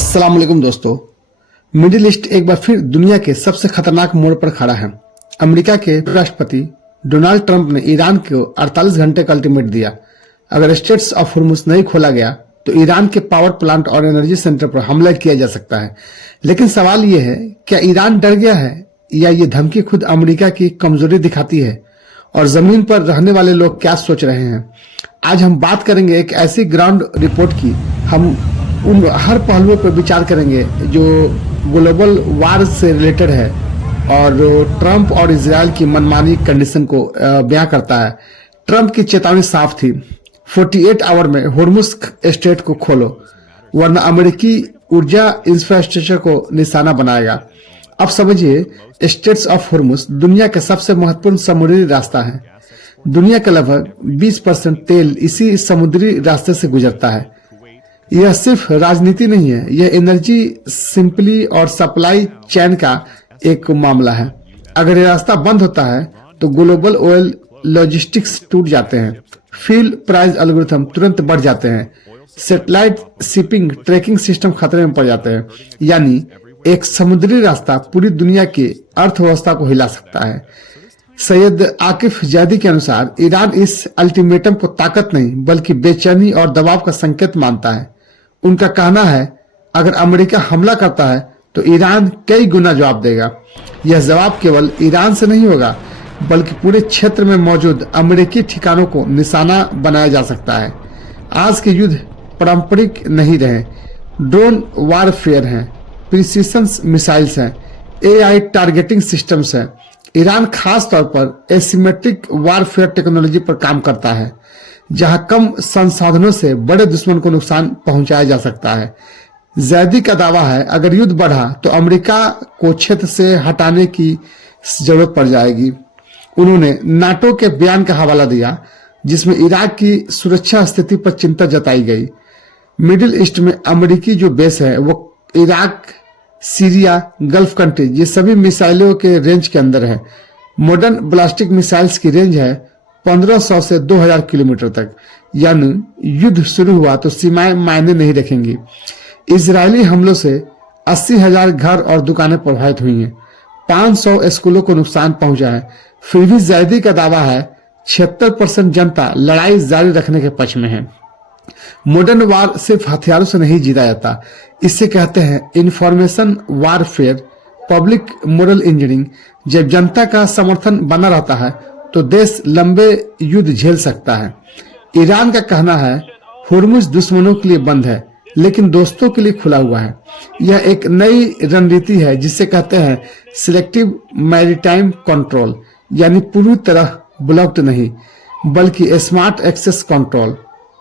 अस्सलाम वालेकुम दोस्तों। मिडिल ईस्ट एक बार फिर दुनिया के सबसे खतरनाक मोड़ पर खड़ा है। अमेरिका के राष्ट्रपति डोनाल्ड ट्रंप ने ईरान को 48 घंटे का अल्टीमेट दिया। अगर स्ट्रेट्स ऑफ हुर्मुज नहीं खोला गया तो ईरान के पावर प्लांट और एनर्जी सेंटर पर हमला किया जा सकता है। लेकिन सवाल यह है, क्या ईरान डर गया है या ये धमकी खुद अमेरिका की कमजोरी दिखाती है और जमीन पर रहने वाले लोग क्या सोच रहे हैं? आज हम बात करेंगे एक ऐसी ग्राउंड रिपोर्ट की। हम उन हर पहलुओं पर विचार करेंगे जो ग्लोबल वार से रिलेटेड है और ट्रंप और इजराइल की मनमानी कंडीशन को बयां करता है। ट्रंप की चेतावनी साफ थी, 48 आवर में हुर्मुज स्ट्रेट को खोलो वरना अमेरिकी ऊर्जा इंफ्रास्ट्रक्चर को निशाना बनाएगा। अब समझिए, स्ट्रेट्स ऑफ हुर्मुज दुनिया का सबसे महत्वपूर्ण समुद्री रास्ता है। दुनिया का लगभग 20% तेल इसी समुद्री रास्ते से गुजरता है। यह सिर्फ राजनीति नहीं है, यह एनर्जी सिंपली और सप्लाई चेन का एक मामला है। अगर यह रास्ता बंद होता है तो ग्लोबल ऑयल लॉजिस्टिक्स टूट जाते हैं, फ्यूल प्राइस एल्गोरिथम तुरंत बढ़ जाते हैं, सैटेलाइट शिपिंग ट्रैकिंग सिस्टम खतरे में पड़ जाते हैं। यानी एक समुद्री रास्ता पूरी दुनिया की अर्थव्यवस्था को हिला सकता है। सैयद आकिफ जैदी के अनुसार ईरान इस अल्टीमेटम को ताकत नहीं बल्कि बेचैनी और दबाव का संकेत मानता है। उनका कहना है, अगर अमेरिका हमला करता है तो ईरान कई गुना जवाब देगा। यह जवाब केवल ईरान से नहीं होगा बल्कि पूरे क्षेत्र में मौजूद अमेरिकी ठिकानों को निशाना बनाया जा सकता है। आज के युद्ध पारंपरिक नहीं रहे, ड्रोन वारफेयर हैं, प्रिसीशन मिसाइल्स हैं, एआई टारगेटिंग सिस्टम्स हैं। ईरान खास तौर पर एसिमेट्रिक वारफेयर टेक्नोलॉजी पर काम करता है, जहां कम संसाधनों से बड़े दुश्मन को नुकसान पहुंचाया जा सकता है। जैदी का दावा है, अगर युद्ध बढ़ा तो अमेरिका को क्षेत्र से हटाने की जरूरत पड़ जाएगी। उन्होंने नाटो के बयान का हवाला दिया जिसमें इराक की सुरक्षा स्थिति पर चिंता जताई गई। मिडिल ईस्ट में अमेरिकी जो बेस है वो इराक, सीरिया, गल्फ कंट्री ये सभी मिसाइलों के रेंज के अंदर है। मॉडर्न बैलिस्टिक मिसाइल्स की रेंज है 1500 से 2000 किलोमीटर तक। यानी युद्ध शुरू हुआ तो सीमाएं मायने नहीं रखेंगी। इजरायली हमलों से 80,000 घर और दुकानें प्रभावित हुई हैं, 500 स्कूलों को नुकसान पहुंचा है। फिर भी जैदी का दावा है 76% जनता लड़ाई जारी रखने के पक्ष में है। मॉडर्न वार सिर्फ हथियारों से नहीं जीता जाता, इसे कहते हैं information warfare, public moral engineering. जब जनता का समर्थन बना रहता है तो देश लंबे युद्ध झेल सकता है। ईरान का कहना है, हुर्मुज दुश्मनों के लिए बंद है लेकिन दोस्तों के लिए खुला हुआ है। यह एक नई रणनीति है जिसे कहते हैं सिलेक्टिव मैरीटाइम कंट्रोल, यानी पूरी तरह ब्लॉक्ड नहीं बल्कि smart access control.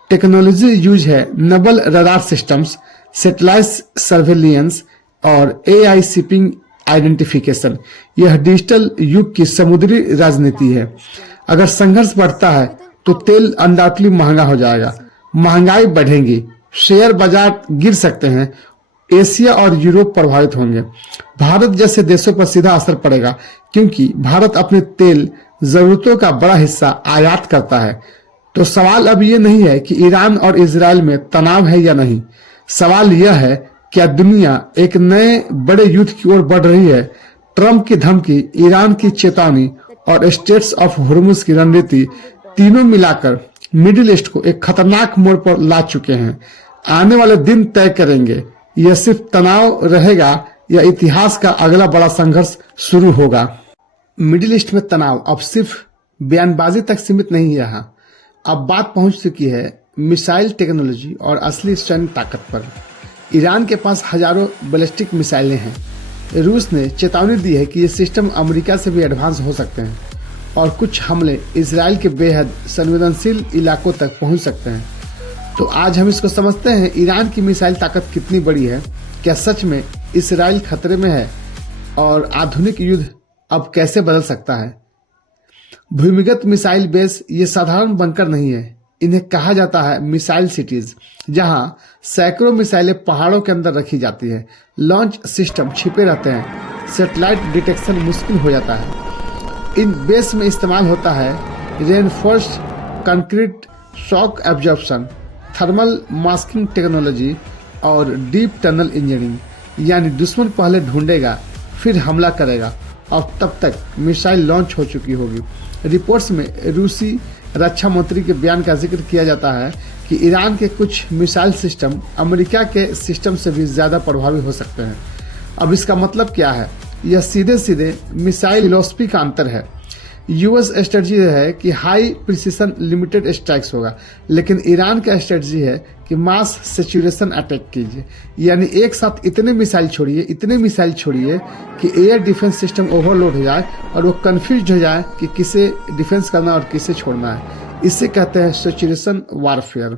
Technology use है naval radar systems, satellite surveillance और एआई शिपिंग आइडेंटिफिकेशन। यह डिजिटल युग की समुद्री राजनीति है। अगर संघर्ष बढ़ता है तो तेल अनडाउटली महंगा हो जाएगा, महंगाई बढ़ेगी, शेयर बाजार गिर सकते हैं, एशिया और यूरोप प्रभावित होंगे। भारत जैसे देशों पर सीधा असर पड़ेगा क्योंकि भारत अपने तेल जरूरतों का बड़ा हिस्सा आयात करता है। तो सवाल अब ये नहीं है कि ईरान और इजराइल में तनाव है या नहीं, सवाल यह है क्या दुनिया एक नए बड़े युद्ध की ओर बढ़ रही है। ट्रंप की धमकी, ईरान की चेतावनी और स्ट्रेट्स ऑफ हुर्मुज की रणनीति तीनों मिलाकर मिडिल ईस्ट को एक खतरनाक मोड़ पर ला चुके हैं। आने वाले दिन तय करेंगे यह सिर्फ तनाव रहेगा या इतिहास का अगला बड़ा संघर्ष शुरू होगा। मिडिल ईस्ट में तनाव अब सिर्फ बयानबाजी तक सीमित नहीं रहा, अब बात पहुंच चुकी है मिसाइल टेक्नोलॉजी और असली सैन्य ताकत पर। ईरान के पास हजारों बैलिस्टिक मिसाइलें हैं। रूस ने चेतावनी दी है कि ये सिस्टम अमेरिका से भी एडवांस हो सकते हैं और कुछ हमले इजराइल के बेहद संवेदनशील इलाकों तक पहुंच सकते हैं। तो आज हम इसको समझते हैं, ईरान की मिसाइल ताकत कितनी बड़ी है, क्या सच में इजराइल खतरे में है और आधुनिक युद्ध अब कैसे बदल सकता है। भूमिगत मिसाइल बेस ये साधारण बंकर नहीं है, इन्हें कहा जाता है मिसाइल सिटीज, जहां सैकड़ों मिसाइलें पहाड़ों के अंदर रखी जाती है। लॉन्च सिस्टम छिपे रहते हैं, सैटेलाइट डिटेक्शन मुश्किल हो जाता है। इन बेस में इस्तेमाल होता है reinforced concrete, shock absorption, thermal masking technology और डीप टनल इंजीनियरिंग, यानी दुश्मन पहले ढूंढेगा फिर हमला करेगा और तब तक मिसाइल लॉन्च हो चुकी होगी। रिपोर्ट्स में रूसी रक्षा मंत्री के बयान का जिक्र किया जाता है कि ईरान के कुछ मिसाइल सिस्टम अमेरिका के सिस्टम से भी ज़्यादा प्रभावी हो सकते हैं। अब इसका मतलब क्या है? यह सीधे सीधे मिसाइल फिलॉसफी का अंतर है। यूएस स्ट्रेटजी है कि हाई प्रिसिशन लिमिटेड स्ट्राइक्स होगा, लेकिन ईरान का स्ट्रेटजी है कि मास सेचुरेशन अटैक कीजिए, यानी एक साथ इतने मिसाइल छोड़िए कि एयर डिफेंस सिस्टम ओवरलोड हो जाए और वो कंफ्यूज हो जाए कि किसे डिफेंस करना और किसे छोड़ना है। इसे कहते हैं सेचुरेशन वारफेयर।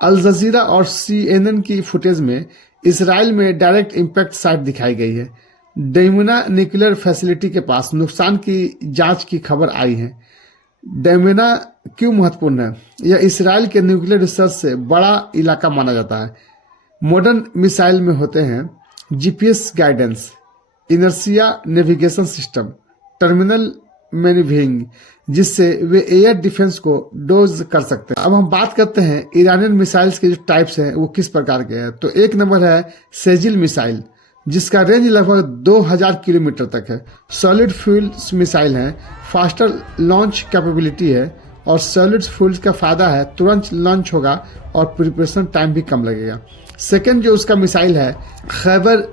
अल जजीरा और CNN की फुटेज में इसराइल में डायरेक्ट इम्पैक्ट साइट दिखाई गई है। डैमना न्यूक्लियर फैसिलिटी के पास नुकसान की जांच की खबर आई है। डैमना क्यों महत्वपूर्ण है? यह इसराइल के न्यूक्लियर रिसर्च से बड़ा इलाका माना जाता है। मॉडर्न मिसाइल में होते हैं GPS guidance, inertia navigation system, terminal manoeuvring, जिससे वे एयर डिफेंस को डोज कर सकते हैं। अब हम बात करते हैं ईरानियन मिसाइल्स के जो टाइप्स हैं वो किस प्रकार के हैं। तो एक नंबर है सेजिल मिसाइल, जिसका रेंज लगभग 2000 किलोमीटर तक है। सॉलिड फ्यूल मिसाइल है, फास्टर लॉन्च कैपेबिलिटी है और सॉलिड फ्यूल का फायदा है तुरंत लॉन्च होगा और प्रिपरेशन टाइम भी कम लगेगा। सेकंड जो उसका मिसाइल है खैबर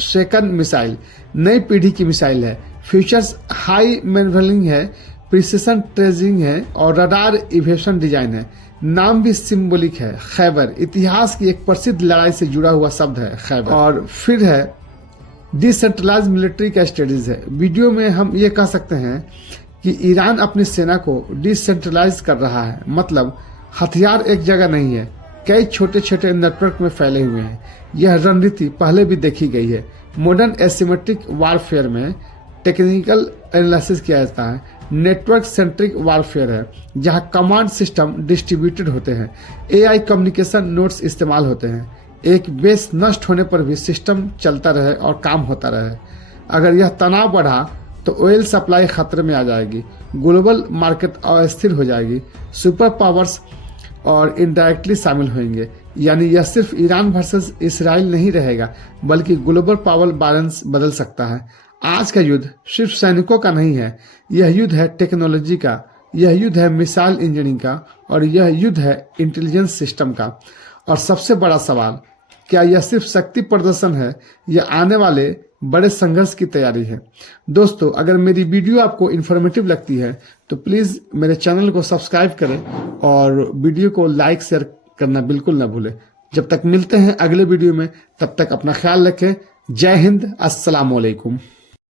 शेकन मिसाइल, नई पीढ़ी की मिसाइल है। फीचर्स हाई मैन्यूवरिंग है, प्रिसिशन ट्रेजिंग है और रडार इवेशन डिजाइन है। नाम भी सिंबॉलिक है। खैबर इतिहास की एक प्रसिद्ध लड़ाई से जुड़ा हुआ शब्द है खैबर। और फिर है डिसेंट्रलाइज मिलिट्री का स्टडीज है। वीडियो में हम ये कह सकते हैं कि ईरान अपनी सेना को डिसेंट्रलाइज कर रहा है, मतलब हथियार एक जगह नहीं है, कई छोटे छोटे नेटवर्क में फैले हुए हैं। यह रणनीति पहले भी देखी गई है। मॉडर्न एसिमेट्रिक वारफेयर में टेक्निकल एनालिसिस किया जाता है। नेटवर्क सेंट्रिक वारफेयर है, जहां कमांड सिस्टम डिस्ट्रीब्यूटेड होते हैं। AI कम्युनिकेशन नोड्स इस्तेमाल होते हैं। एक बेस नष्ट होने पर भी सिस्टम चलता रहे और काम होता रहे। अगर यह तनाव बढ़ा तो ऑयल सप्लाई खतरे में आ जाएगी, ग्लोबल मार्केट अस्थिर हो जाएगी, सुपर पावर्स और इनडायरेक्टली शामिल होंगे। यानी यह सिर्फ ईरान वर्सेस इसराइल नहीं रहेगा, बल्कि ग्लोबल पावर बैलेंस बदल सकता है। आज का युद्ध सिर्फ सैनिकों का नहीं है, यह युद्ध है टेक्नोलॉजी का, यह युद्ध है मिसाइल इंजीनियरिंग का और यह युद्ध है इंटेलिजेंस सिस्टम का। और सबसे बड़ा सवाल, क्या यह सिर्फ शक्ति प्रदर्शन है या आने वाले बड़े संघर्ष की तैयारी है? दोस्तों, अगर मेरी वीडियो आपको इन्फॉर्मेटिव लगती है तो प्लीज़ मेरे चैनल को सब्सक्राइब करें और वीडियो को लाइक शेयर करना बिल्कुल ना भूलें। जब तक मिलते हैं अगले वीडियो में, तब तक अपना ख्याल रखें। जय हिंद, अस्सलाम वालेकुम।